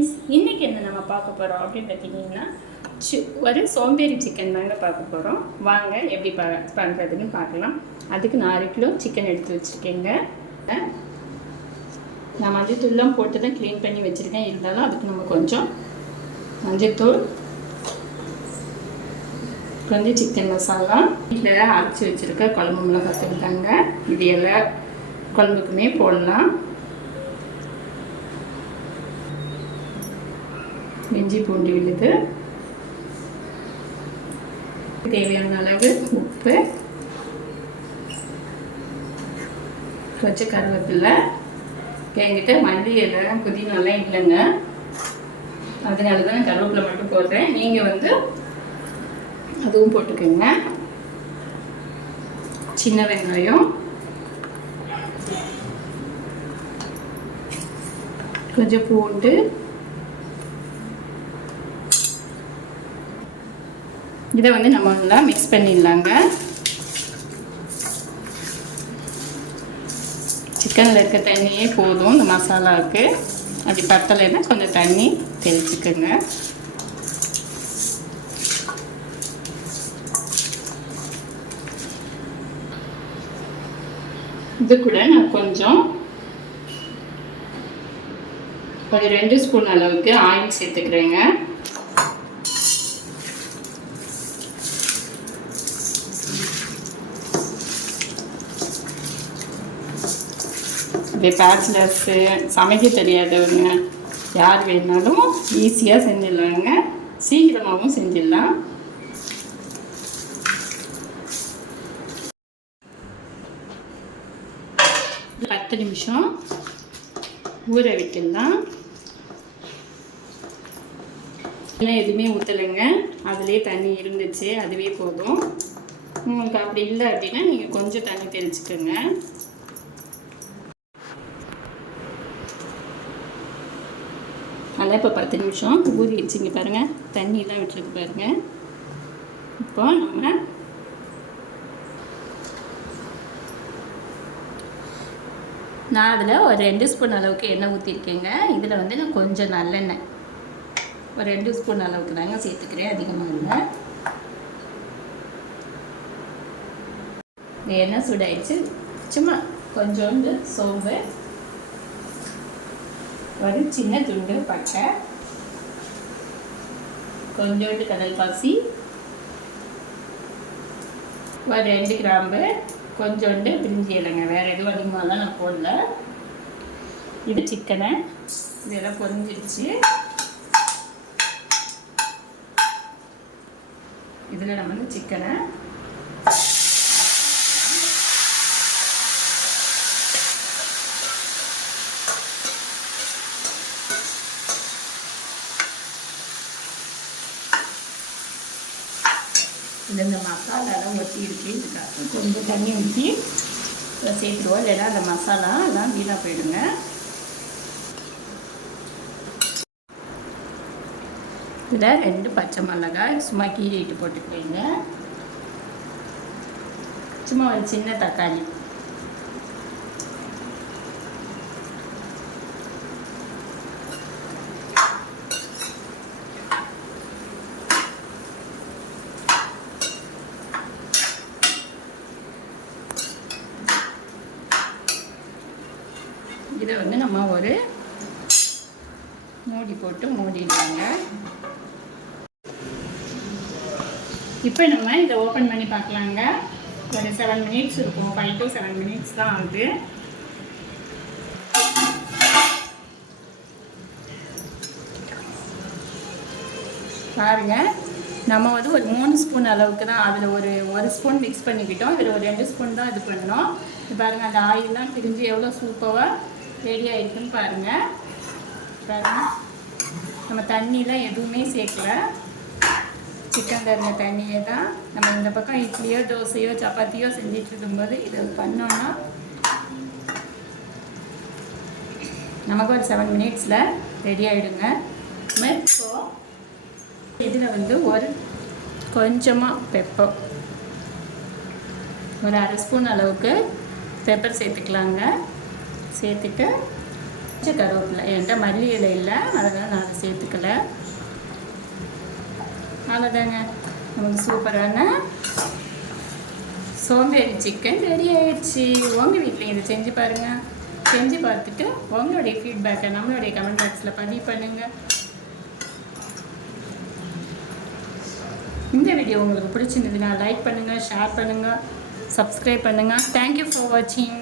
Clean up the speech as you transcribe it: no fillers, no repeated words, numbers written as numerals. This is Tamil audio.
ஃப்ரெண்ட்ஸ், இன்றைக்கி என்ன நம்ம பார்க்க போகிறோம் அப்படின்னு பார்த்தீங்கன்னா ஒரு சோம்பேறி சிக்கன் தாங்க பார்க்க போகிறோம். வாங்க எப்படி பண்ணுறதுன்னு பார்க்கலாம். அதுக்கு நான் 1/2 கிலோ சிக்கன் எடுத்து வச்சுருக்கேங்க. நான் மஞ்சத்தூள்லாம் போட்டு தான் க்ளீன் பண்ணி வச்சுருக்கேன். இருந்தாலும் அதுக்கு நம்ம கொஞ்சம் மஞ்சத்தூள், கொஞ்சம் சிக்கன் மசாலா, இதில் அரைச்சி வச்சுருக்க குழம்பு மிளகாத்தூள் தாங்க. இது எல்லா குழம்புக்குமே போடலாம். இஞ்சி பூண்டு விழுது, தேவையான அளவு உப்பு, கொஞ்சம் கருவேப்பிலை. என்கிட்ட மல்லி இலை புதினாலாம் இல்லைங்க, அதனால தான் கருவேப்பிலை மட்டும் போடுறேன். நீங்கள் அதுவும் போட்டுக்கோங்க. சின்ன வெங்காயம், கொஞ்சம் பூண்டு, இதை நம்ம நல்லா மிக்ஸ் பண்ணிடலாங்க. சிக்கனில் இருக்க தண்ணியே போதும் இந்த மசாலாவுக்கு. அப்படி பத்தலைன்னா கொஞ்சம் தண்ணி தெளிச்சுக்கோங்க. இது கூட நான் கொஞ்சம் ஒரு 2 ஸ்பூன் அளவுக்கு ஆயில் சேர்த்துக்கிறேங்க. இது பேச்சுலர்ஸு, சமைக்க தெரியாதவங்க யார் வேணாலும் ஈஸியாக செஞ்சிடலாங்க, சீக்கிரமாகவும் செஞ்சிடலாம். ஒரு 10 நிமிஷம் ஊற விட்டுடலாம். எல்லாம் எதுவுமே ஊற்றலைங்க, அதுலேயே தண்ணி இருந்துச்சு, அதுவே போதும். உங்களுக்கு அப்படி இல்லை அப்படின்னா நீங்கள் கொஞ்சம் தண்ணி தெளிச்சுக்கோங்க. அதனால் இப்போ 10 நிமிஷம் ஊறிடுச்சிங்க பாருங்கள், தண்ணியெலாம் விட்டுருக்கு பாருங்கள். இப்போ நான் அதில் ஒரு 2 ஸ்பூன் அளவுக்கு எண்ணெய் ஊற்றிருக்கேங்க. இதில் நான் கொஞ்சம் நல்லெண்ணெய் ஒரு 2 ஸ்பூன் அளவுக்கு தாங்க சேர்த்துக்கிறேன், அதிகமாக இல்லை. இந்த எண்ணெய் சூடாயிடுச்சு. சும்மா கொஞ்சோண்டு சோம்பு, ஒரு சின்ன துண்டு பட்டை, கொஞ்சோண்டு கடல் பாசி, ஒரு 2 கிராம்பு, கொஞ்சோண்டு பிரிஞ்சி இலைங்க. வேறு எதுவும் அதிகமாகலாம் நான் போடல. இது சிக்கனை இதெல்லாம் பொரிஞ்சிடுச்சு. இதில் நம்ம சிக்கனை இந்த மசாலாலாம் ஒட்டி இருக்கு, இதுக்காக கொஞ்சம் தண்ணி ஊற்றி சேர்த்துருவோம். இல்லைன்னா அந்த மசாலா எல்லாம் வீணாக போயிடுங்க. இதில் 2 பச்சை மிளகாய் சும்மா கீறிட்டு போட்டுக்கிறீங்க. சும்மா ஒரு சின்ன தக்காளி, இதை நம்ம ஒரு மூடி போட்டு மூடிடுவாங்க. இப்போ நம்ம இதை ஓப்பன் பண்ணி பார்க்கலாங்க. ஒரு 7 மினிட்ஸ் இருக்கும், 5 to 7 மினிட்ஸ் தான் ஆகுது. பாருங்கள், நம்ம ஒரு 3 ஸ்பூன் அளவுக்கு தான், அதில் ஒரு ஸ்பூன் மிக்ஸ் பண்ணிக்கிட்டோம். இதில் ஒரு 2 ஸ்பூன் தான் இது பண்ணோம். பாருங்கள், அந்த ஆயிலெலாம் பிரிஞ்சு எவ்வளோ சூப்பராக ரெடி ஆகிடுக்குன்னு பாருங்கள். நம்ம தண்ணியெலாம் எதுவுமே சேர்க்கல, சிக்கனில் இருந்த தண்ணியே தான். நம்ம இந்த பக்கம் இட்லியோ தோசையோ சப்பாத்தியோ செஞ்சிட்டு இருக்கும்போது இதை பண்ணோன்னா நமக்கு ஒரு 7 மினிட்ஸில் ரெடி ஆகிடுங்க. இப்போ இதில் ஒரு கொஞ்சமாக பெப்பர், ஒரு 1/2 ஸ்பூன் அளவுக்கு பெப்பர் சேர்த்துக்கலாங்க. சேர்த்துட்டு கருவேப்பிலை என்கிட்ட மல்லி இலை இல்லை, அதனால் நான் அதை சேர்த்துக்கல. அவ்வளோதாங்க, நமக்கு சூப்பரான சோம்பேறி சிக்கன் ரெடி ஆயிடுச்சு. உங்கள் வீட்டில் இதை செஞ்சு பாருங்கள். செஞ்சு பார்த்துட்டு உங்களுடைய ஃபீட்பேக்கை நம்மளுடைய கமெண்ட் பாக்ஸில் பதிவு பண்ணுங்கள். இந்த வீடியோ உங்களுக்கு பிடிச்சிருந்ததுன்னா லைக் பண்ணுங்கள், ஷேர் பண்ணுங்கள், சப்ஸ்கிரைப் பண்ணுங்கள். தேங்க்யூ ஃபார் வாட்சிங்.